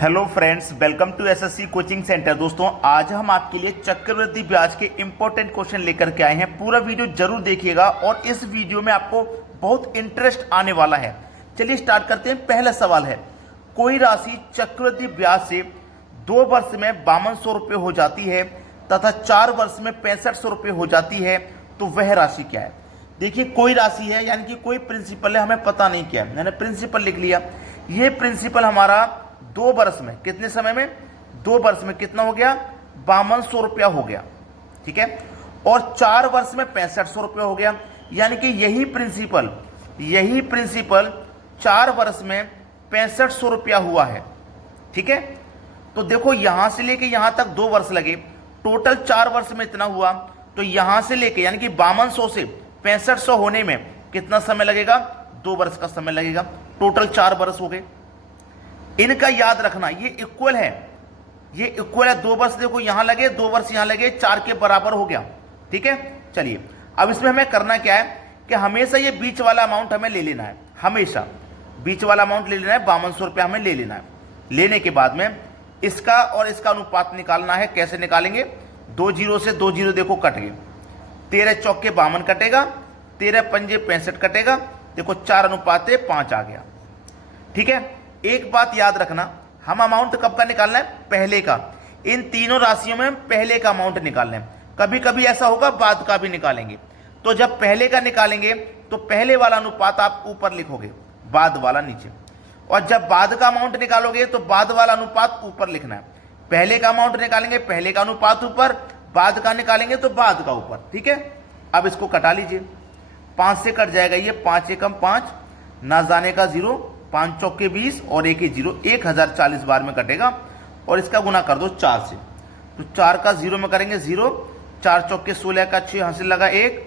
Hello friends, welcome to SSC coaching centre. दोस्तों, आज हम आपके लिए चक्रवृद्धि ब्याज के इंपॉर्टेंट क्वेश्चन लेकर के आए हैं। पूरा वीडियो जरूर देखिएगा और इस वीडियो में आपको बहुत इंटरेस्ट आने वाला है। चलिए स्टार्ट करते हैं। पहला सवाल है, कोई राशि चक्रवृद्धि ब्याज से 2 वर्ष में 5200 रुपये हो जाती है तथा 4 वर्ष में 6500 रुपये हो जाती है, तो वह राशि क्या है। देखिए, कोई राशि है यानी कि कोई प्रिंसिपल है, हमें पता नहीं क्या है, मैंने प्रिंसिपल लिख लिया। ये प्रिंसिपल हमारा 2 वर्ष में, कितने समय में, 2 वर्ष में कितना हो गया, 5200 रुपया हो गया, ठीक है। और 4 वर्ष में 6500 रुपया हो गया, यानी कि यही प्रिंसिपल 4 वर्ष में 6500 रुपया हुआ है, ठीक है। तो देखो, यहां से लेके यहां तक 2 वर्ष लगे, टोटल 4 वर्ष में इतना हुआ, तो यहां से लेके यानी कि 5200 से 6500 होने में कितना समय लगेगा, 2 वर्ष का समय लगेगा। टोटल 4 वर्ष हो गए। इनका याद रखना, ये इक्वल है, 2 वर्ष देखो यहां लगे, 2 वर्ष यहां लगे, 4 के बराबर हो गया, ठीक है। चलिए, अब इसमें हमें करना क्या है कि हमेशा ये बीच वाला अमाउंट हमें ले लेना है, हमेशा बीच वाला अमाउंट ले लेना है, 5200 रुपया हमें ले लेना है। लेने के बाद में इसका और इसका अनुपात निकालना है। कैसे निकालेंगे, 2 जीरो से 2 जीरो देखो कट गए, 13 चौके 52 कटेगा, 13 पंजे 65 कटेगा, देखो 4:5 आ गया, ठीक है। एक बात याद रखना, हम अमाउंट कब का निकालना है, पहले का। इन तीनों राशियों में पहले का अमाउंट निकालना है। कभी कभी ऐसा होगा बाद का भी निकालेंगे, तो जब पहले का निकालेंगे तो पहले वाला अनुपात आप ऊपर लिखोगे, बाद वाला नीचे, और जब बाद का अमाउंट निकालोगे तो बाद वाला अनुपात ऊपर लिखना है। पहले का अमाउंट निकालेंगे, पहले का अनुपात ऊपर, बाद का निकालेंगे तो बाद का ऊपर, ठीक है। अब इसको कटा लीजिए, 5 से कट जाएगा ये, 5 एकम 5, ना जाने का 0, 5 चौके 20 और 1 0, 1040 बार में कटेगा। और इसका गुना कर दो 4 से, तो 4 का 0 में करेंगे 0, 4 चौके 16 का 6, हासिल लगा 1,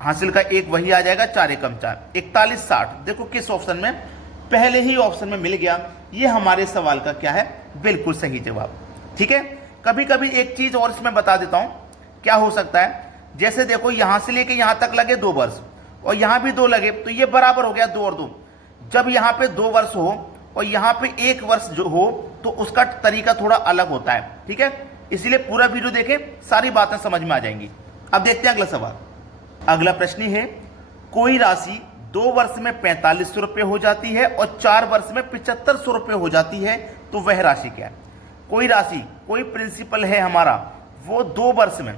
हासिल का 1 वही आ जाएगा, 4 एकम 4, 41 60। देखो किस ऑप्शन में, पहले ही ऑप्शन में मिल गया। ये हमारे सवाल का क्या है, बिल्कुल सही जवाब, ठीक है। कभी कभी एक चीज और इसमें बता देता हूं, क्या हो सकता है, जैसे देखो यहां से लेके यहां तक लगे 2 वर्ष और यहां भी 2 लगे, तो ये बराबर हो गया 2 और 2। जब यहां पे 2 वर्ष हो और यहां पे 1 वर्ष जो हो, तो उसका तरीका थोड़ा अलग होता है, ठीक है। इसलिए पूरा वीडियो देखें, सारी बातें समझ में आ जाएंगी। अब देखते हैं अगला सवाल। अगला प्रश्न है, कोई राशि 2 वर्ष में 4500 रुपये हो जाती है और 4 वर्ष में 7500 रुपये हो जाती है, तो वह राशि क्या है। कोई राशि, कोई प्रिंसिपल है हमारा, वो 2 वर्ष में,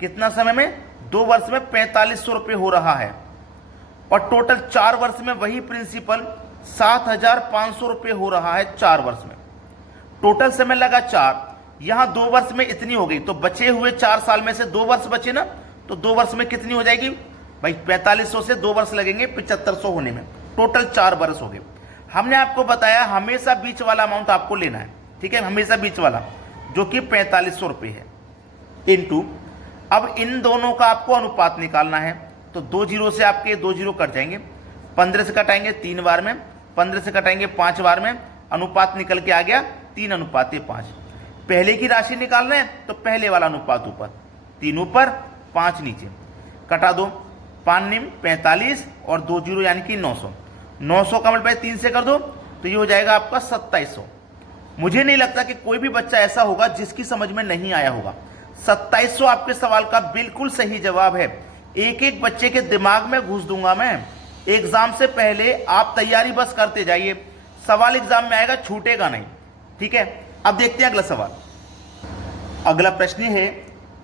कितना समय में, 2 वर्ष में 4500 रुपये हो रहा है, और टोटल 4 वर्ष में वही प्रिंसिपल 7500 रुपये हो रहा है। 4 वर्ष में टोटल समय लगा 4, यहां 2 वर्ष में इतनी हो गई, तो बचे हुए 4 साल में से 2 वर्ष बचे ना, तो 2 वर्ष में कितनी हो जाएगी भाई, 4500 से 2 वर्ष लगेंगे 7500 होने में, टोटल 4 वर्ष हो गए। हमने आपको बताया हमेशा बीच वाला अमाउंट आपको लेना है, ठीक है, हमेशा बीच वाला, जो कि 4500 रुपये है, इनटू, अब इन दोनों का आपको अनुपात निकालना है। तो 2 जीरो से आपके 2 जीरो कट जाएंगे, 15 से कटाएंगे 3 बार में, 15 से कटाएंगे 5 बार में, अनुपात निकल के आ गया 3:5। पहले की राशि निकालना है तो पहले वाला अनुपात ऊपर, 3 ऊपर 5 नीचे, कटा दो, 5 निम 45 और 2 जीरो यानी कि 900, 900 का मल्टीप्लाई 3 से कर दो, तो ये हो जाएगा आपका 2700। मुझे नहीं लगता कि कोई भी बच्चा ऐसा होगा जिसकी समझ में नहीं आया होगा। 2700 आपके सवाल का बिल्कुल सही जवाब है। एक एक बच्चे के दिमाग में घुस दूंगा मैं। एग्जाम से पहले आप तैयारी बस करते जाइए, सवाल एग्जाम में आएगा, छूटेगा नहीं, ठीक है। अब देखते हैं अगला सवाल। अगला प्रश्न है,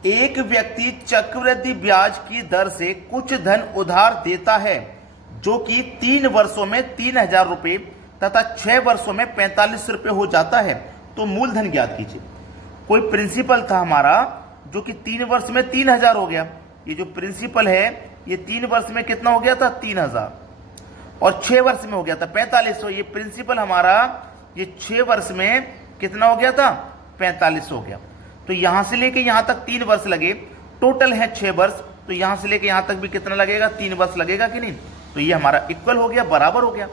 एक व्यक्ति चक्रवृद्धि ब्याज की दर से कुछ धन उधार देता है, जो कि 3 वर्षों में 3000 रुपये तथा 6 वर्षों में 45 रुपये हो जाता है, तो मूलधन ज्ञात कीजिए। कोई प्रिंसिपल था हमारा जो कि 3 वर्ष में 3000 हो गया। ये जो प्रिंसिपल है, ये 3 वर्ष में कितना हो गया था, 3000, और 6 वर्ष में हो गया था 4500। ये प्रिंसिपल हमारा ये 6 वर्ष में कितना हो गया था, 4500 हो गया। तो यहां से लेके यहां तक 3 वर्ष लगे, टोटल है 6 वर्ष, तो यहां से लेके यहां तक भी कितना लगेगा, 3 वर्ष लगेगा कि नहीं। तो ये हमारा इक्वल हो गया, बराबर हो गया।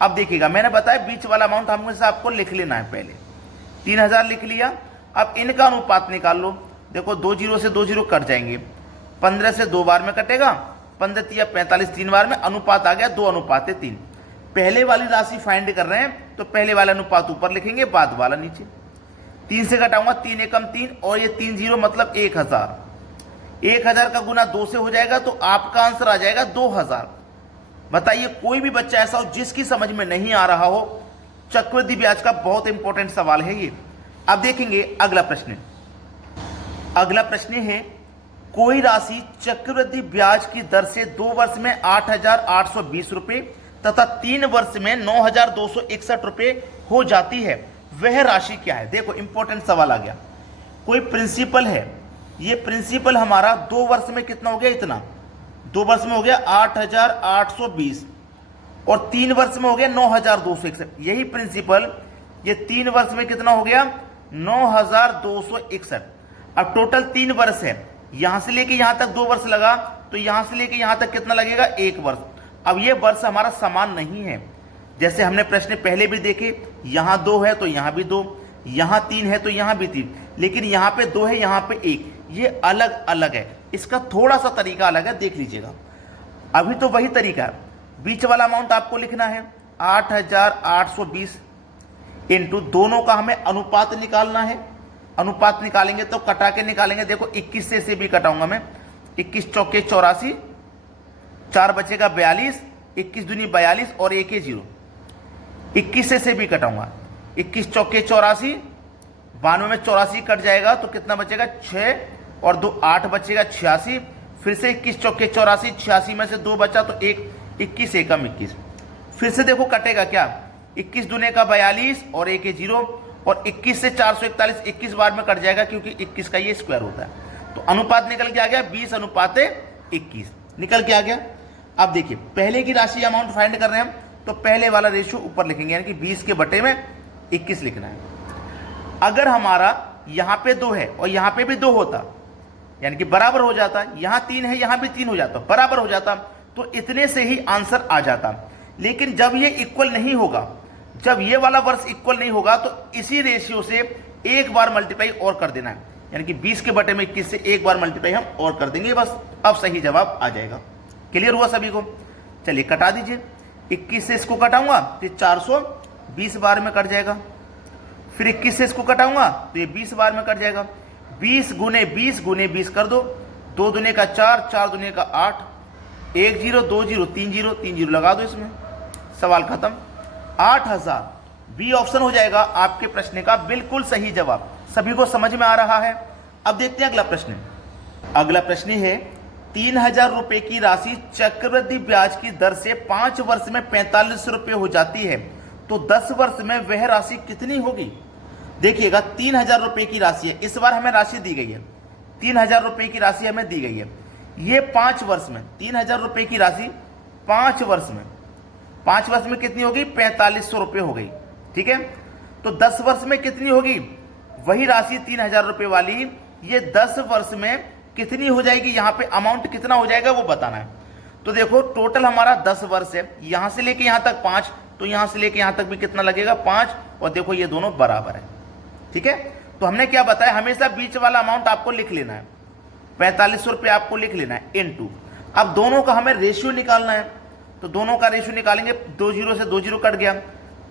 अब देखिएगा, मैंने बताया बीच वाला अमाउंट हमको आपको लिख लेना है। पहले 3000 लिख लिया, अब इनका अनुपात निकाल लो। देखो 2 जीरो से 2 जीरो कट जाएंगे, 15 से 2 बार में कटेगा, 15 या 45 3 बार में, अनुपात आ गया 2:3। पहले वाली राशि फाइंड कर रहे हैं तो पहले वाला अनुपात ऊपर लिखेंगे, बाद वाला नीचे। 3 से घटाऊंगा 3 एकम 3 और ये 3 जीरो मतलब 1000। 1000 का गुना 2 से हो जाएगा तो आपका आंसर आ जाएगा 2000। बताइए कोई भी बच्चा ऐसा हो जिसकी समझ में नहीं आ रहा हो, चक्रवृद्धि ब्याज का बहुत इंपॉर्टेंट सवाल है ये। अब देखेंगे अगला प्रश्न। अगला प्रश्न है, कोई राशि चक्रवृद्धि ब्याज की दर से 2 वर्ष में 8,820 रुपए तथा 3 वर्ष में 9,261 रुपए हो जाती है, वह राशि क्या है? देखो इंपॉर्टेंट सवाल आ गया। कोई प्रिंसिपल है, ये प्रिंसिपल हमारा 2 वर्ष में कितना हो गया? इतना 2 वर्ष में हो गया 8,820 और 3 वर्ष में हो गया 9,261। यही प्रिंसिपल ये 3 वर्ष में कितना हो गया? 9,261। अब टोटल 3 वर्ष है, यहां से लेके यहां तक 2 वर्ष लगा तो यहां से लेके यहां तक कितना लगेगा? 1 वर्ष। अब ये वर्ष हमारा समान नहीं है, जैसे हमने प्रश्न पहले भी देखे, यहां 2 है तो यहां भी 2, यहां 3 है तो यहां भी 3, लेकिन यहां पे 2 है यहां पे 1, ये अलग अलग है। इसका थोड़ा सा तरीका अलग है, देख लीजिएगा। अभी तो वही तरीका है, बीच वाला अमाउंट आपको लिखना है 8,820 इंटू दोनों का हमें अनुपात निकालना है। अनुपात निकालेंगे तो कटा के निकालेंगे। देखो 21 से भी कटाऊंगा मैं, 21 चौके 84, 4 बचेगा 42, 21 दूनी 42 और 1 है 0। 21 से भी कटाऊंगा, 21 चौके 84, 92 में 84 कट जाएगा तो कितना बचेगा? 6 और 2 8 बचेगा 86। फिर से 21 चौके 84, 86 में से 2 बचा तो 1, 21 एकम 21। फिर से देखो कटेगा क्या? 21 दूने का 42 और 1 है 0 और 21 से 441 21 बार में कट जाएगा क्योंकि 21 का ये स्क्वायर होता है। तो अनुपात निकल के आ गया 20:21 निकल के आ गया। अब देखिए पहले की राशि अमाउंट फाइंड कर रहे हैं हम, तो पहले वाला रेशियो ऊपर लिखेंगे, यानी कि 20 के बटे में 21 लिखना है। अगर हमारा यहां पे 2 है और यहां पे भी 2 होता, यानी कि बराबर हो जाता, यहां 3 है यहां भी 3 हो जाता, बराबर हो जाता, तो इतने से ही आंसर आ जाता। लेकिन जब ये इक्वल नहीं होगा, जब ये वाला वर्ष इक्वल नहीं होगा, तो इसी रेशियो से एक बार मल्टीप्लाई और कर देना है, यानी कि 20 के बटे में 21 से एक बार मल्टीप्लाई हम और कर देंगे, बस अब सही जवाब आ जाएगा। क्लियर हुआ सभी को? चलिए कटा दीजिए। 21 से इसको कटाऊंगा तो 420 बार में कट जाएगा। फिर 21 से इसको कटाऊंगा तो ये 20 बार में कट जाएगा। 20 गुने 20 गुने 20 कर दो, 2 दूने का 4, 4 दूने का 8, 1 0 2 0 3 0 3 0 लगा दो इसमें, सवाल खत्म। 8000 बी ऑप्शन हो जाएगा आपके प्रश्न का बिल्कुल सही जवाब। सभी को समझ में आ रहा है? अब देखते हैं अगला प्रश्न। अगला प्रश्न है 3000 रुपए की राशि चक्रवृद्धि ब्याज की दर से 5 वर्ष में 45 रुपए हो जाती है, तो 10 वर्ष में वह राशि कितनी होगी? देखिएगा 3000 रुपए की राशि है, इस बार हमें राशि दी गई है, 3000 रुपए की राशि हमें दी गई है। ये 5 वर्ष में 3000 रुपए की राशि 5 वर्ष में कितनी होगी? 4500 रुपए हो गई। ठीक है, तो 10 वर्ष में कितनी होगी? वही राशि 3000 रुपए वाली, ये 10 वर्ष में कितनी हो जाएगी? यहां पे अमाउंट कितना हो जाएगा वो बताना है। तो देखो टोटल हमारा 10 वर्ष है, यहां से लेके यहां तक 5, तो यहां से लेके यहां तक भी कितना लगेगा? 5, और देखो ये दोनों बराबर है। ठीक है, तो हमने क्या बताया, हमेशा बीच वाला अमाउंट आपको लिख लेना है, 4500 रुपये आपको लिख लेना है इनटू। अब दोनों का हमें रेशियो निकालना है, तो दोनों का रेशियो निकालेंगे, 2 0 से 2 0 कट गया,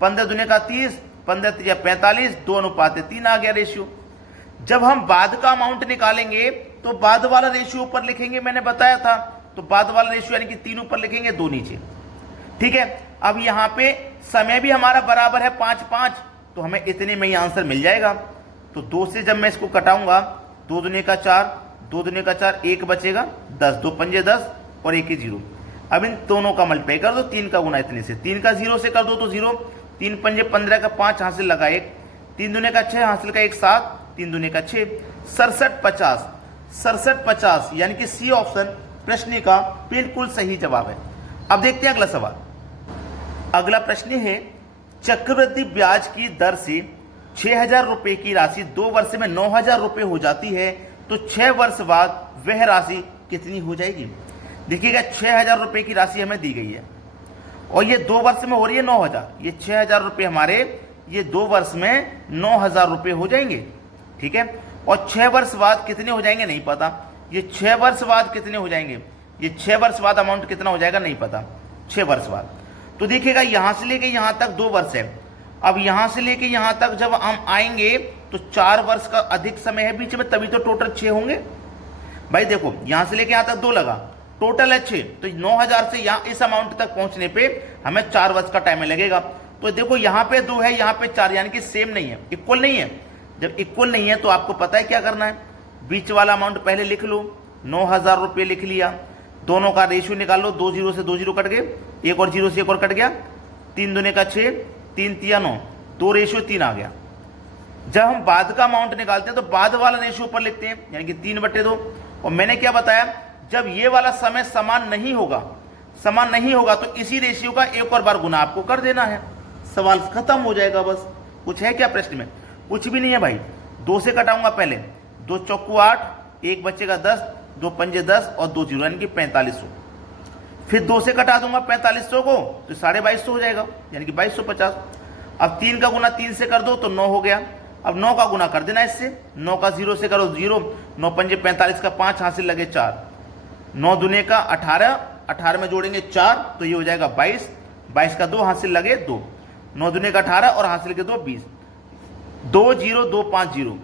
15 दूने का 30, 15 3 45, 2 अनुपात 3 आ गया रेशियो। जब हम बाद का अमाउंट निकालेंगे तो बाद वाला रेशियो ऊपर लिखेंगे, मैंने बताया था, तो बाद वाला रेशियो यानी कि 3 ऊपर लिखेंगे 2 नीचे। ठीक है, अब यहां पे समय भी हमारा बराबर है 5 5, तो हमें इतने में ही आंसर मिल जाएगा। तो 2 से जब मैं इसको कटाऊंगा, 2 दूने का 4, 2 दूने का 4, 1 बचेगा 10, 2 पंजे 10 और 1 0। अब इन दोनों का मल्टीप्लाई कर दो, 3 का गुना इतने से, 3 का 0 से कर दो तो 0, 3 पंजे 15 का 5 हासिल लगा 1, 3 दूने का 6 हासिल का 1 7, 3 दूने का 6, 67 50 यानी कि सी ऑप्शन प्रश्न का बिल्कुल सही जवाब है। अब देखते हैं अगला सवाल। अगला प्रश्न है चक्रवृद्धि ब्याज की दर से 6000 रुपए की राशि 2 वर्ष में 9000 रुपए हो जाती है, तो 6 वर्ष बाद वह राशि कितनी हो जाएगी? देखिएगा 6000 रुपए की राशि हमें दी गई है और ये 2 वर्ष में हो रही है 9000, ये 6000 रुपए हमारे ये 2 वर्ष में 9000 रुपए हो जाएंगे। ठीक है, और 6 वर्ष बाद कितने हो जाएंगे नहीं पता, ये 6 वर्ष बाद कितने हो जाएंगे, ये 6 वर्ष बाद अमाउंट कितना हो जाएगा नहीं पता, 6 वर्ष बाद। तो देखिएगा यहां से लेके यहां तक 2 वर्ष है। अब यहां से लेके यहां तक जब हम आएंगे तो 4 वर्ष का अधिक समय है बीच में, तभी तो टोटल 6 होंगे। भाई देखो यहां से लेके यहां तक 2 लगा, टोटल है 6, तो 9,000 से यहां इस अमाउंट तक पहुंचने पे हमें 4 वर्ष का टाइम लगेगा। तो देखो यहां पे 2 है, यहां पे 4, यानी कि सेम नहीं है, इक्वल नहीं है। जब इक्वल नहीं है तो आपको पता है क्या करना है, बीच वाला अमाउंट पहले लिख लो, 9,000 रुपये लिख लिया, दोनों का रेशियो निकाल लो, 2 जीरो से 2 जीरो कट गए, एक और जीरो से एक और कट गया, 3 दूने का 6, 3 तिया 9, 2 रेशियो 3 आ गया। जब हम बाद का अमाउंट निकालते हैं तो बाद वाला रेशियो ऊपर लिखते हैं, यानी कि 3/2। और मैंने क्या बताया, जब ये वाला समय समान नहीं होगा तो इसी रेशियो का एक और बार गुना आपको कर देना है, सवाल खत्म हो जाएगा। बस कुछ है क्या प्रश्न में? कुछ भी नहीं है भाई। 2 से कटाऊंगा पहले, 2 चौकू 8, 1 बचेगा 10, 2 पंजे 10 और 2 जीरो, यानी कि 4500। फिर 2 से कटा दूंगा 4500 को तो 2250 हो जाएगा, यानी कि 2250। अब 3 का गुना 3 से कर दो तो 9 हो गया। अब 9 का गुना कर देना इससे, 9 का 0 से करो 0, 9 पंजे 45 का 5 हासिल लगे 4, 9 दूने का 18, 18 में जोड़ेंगे 4 तो ये हो जाएगा 22, 22 का 2 हासिल लगे 2, 9 दूने का 18 और हासिल के 2 20, 20250,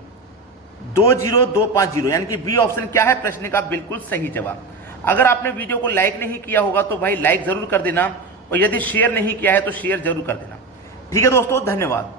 20250, यानी कि बी ऑप्शन क्या है प्रश्न का बिल्कुल सही जवाब। अगर आपने वीडियो को लाइक नहीं किया होगा तो भाई लाइक जरूर कर देना, और यदि शेयर नहीं किया है तो शेयर जरूर कर देना। ठीक है दोस्तों, धन्यवाद।